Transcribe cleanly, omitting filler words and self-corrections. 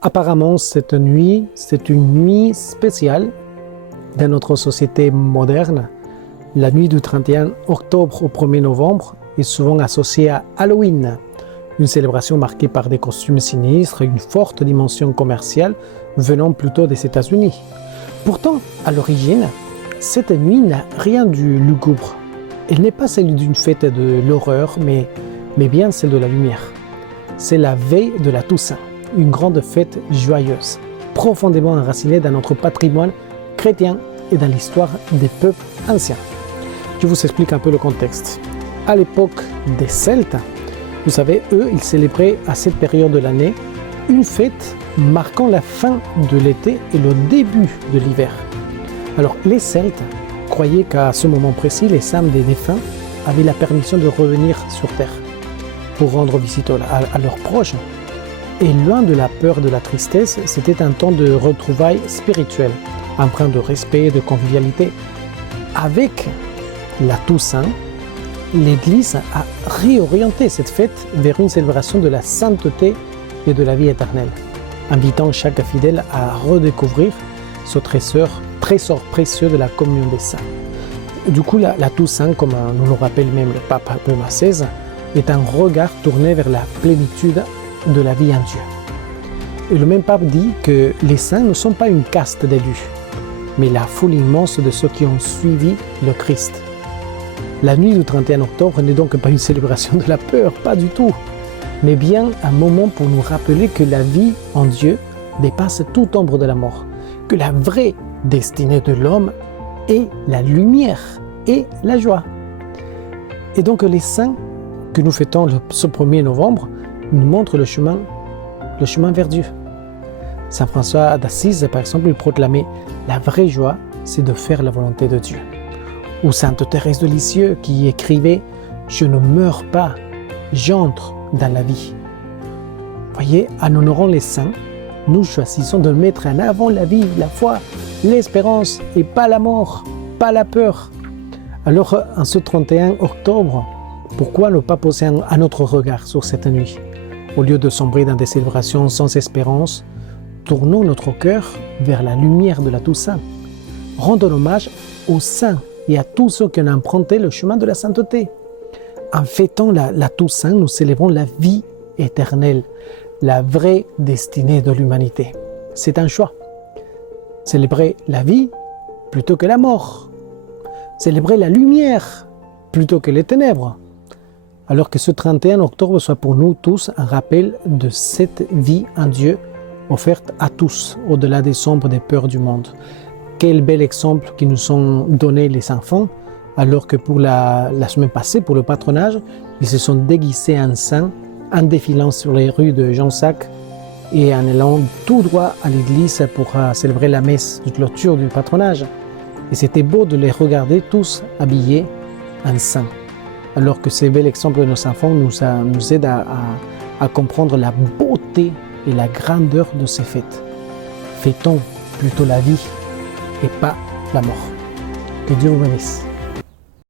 Apparemment, cette nuit, c'est une nuit spéciale dans notre société moderne. La nuit du 31 octobre au 1er novembre est souvent associée à Halloween, une célébration marquée par des costumes sinistres et une forte dimension commerciale venant plutôt des États-Unis. Pourtant, à l'origine, cette nuit n'a rien du lugubre. Elle n'est pas celle d'une fête de l'horreur, mais bien celle de la lumière. C'est la veille de la Toussaint, une grande fête joyeuse, profondément enracinée dans notre patrimoine chrétien et dans l'histoire des peuples anciens. Je vous explique un peu le contexte. À l'époque des Celtes, vous savez, eux, ils célébraient à cette période de l'année une fête marquant la fin de l'été et le début de l'hiver. Alors, les Celtes croyaient qu'à ce moment précis, les âmes des défunts avaient la permission de revenir sur Terre pour rendre visite à leurs proches. Et loin de la peur, de la tristesse, c'était un temps de retrouvailles spirituelles, empreint de respect et de convivialité. Avec la Toussaint, l'Église a réorienté cette fête vers une célébration de la sainteté et de la vie éternelle, invitant chaque fidèle à redécouvrir ce trésor précieux de la communion des saints. Du coup, la Toussaint, comme nous le rappelle même le pape Benoît XVI, est un regard tourné vers la plénitude de la vie en Dieu. Et le même pape dit que les saints ne sont pas une caste d'élus, mais la foule immense de ceux qui ont suivi le Christ. La nuit du 31 octobre n'est donc pas une célébration de la peur, pas du tout, mais bien un moment pour nous rappeler que la vie en Dieu dépasse toute ombre de la mort, que la vraie destinée de l'homme est la lumière et la joie. Et donc les saints que nous fêtons ce 1er novembre nous montrent le chemin vers Dieu. Saint François d'Assise, par exemple, il proclamait « La vraie joie, c'est de faire la volonté de Dieu ». Ou Sainte Thérèse de Lisieux qui écrivait « Je ne meurs pas, j'entre dans la vie ». Voyez, en honorant les saints, nous choisissons de mettre en avant la vie, la foi, l'espérance et pas la mort, pas la peur. Alors, en ce 31 octobre, pourquoi ne pas poser un autre regard sur cette nuit? Au lieu de sombrer dans des célébrations sans espérance, tournons notre cœur vers la lumière de la Toussaint. Rendons hommage aux saints et à tous ceux qui ont emprunté le chemin de la sainteté. En fêtant la Toussaint, nous célébrons la vie éternelle, la vraie destinée de l'humanité. C'est un choix. Célébrer la vie plutôt que la mort. Célébrer la lumière plutôt que les ténèbres. Alors que ce 31 octobre soit pour nous tous un rappel de cette vie en Dieu offerte à tous, au-delà des ombres des peurs du monde. Quel bel exemple qui nous sont donnés les enfants, alors que pour la semaine passée, pour le patronage, ils se sont déguisés en saints en défilant sur les rues de Jonsac et en allant tout droit à l'église pour célébrer la messe de clôture du patronage. Et c'était beau de les regarder tous habillés en saints. Alors que ces bels exemples de nos enfants nous aident à comprendre la beauté et la grandeur de ces fêtes. Fêtons plutôt la vie et pas la mort. Que Dieu vous bénisse.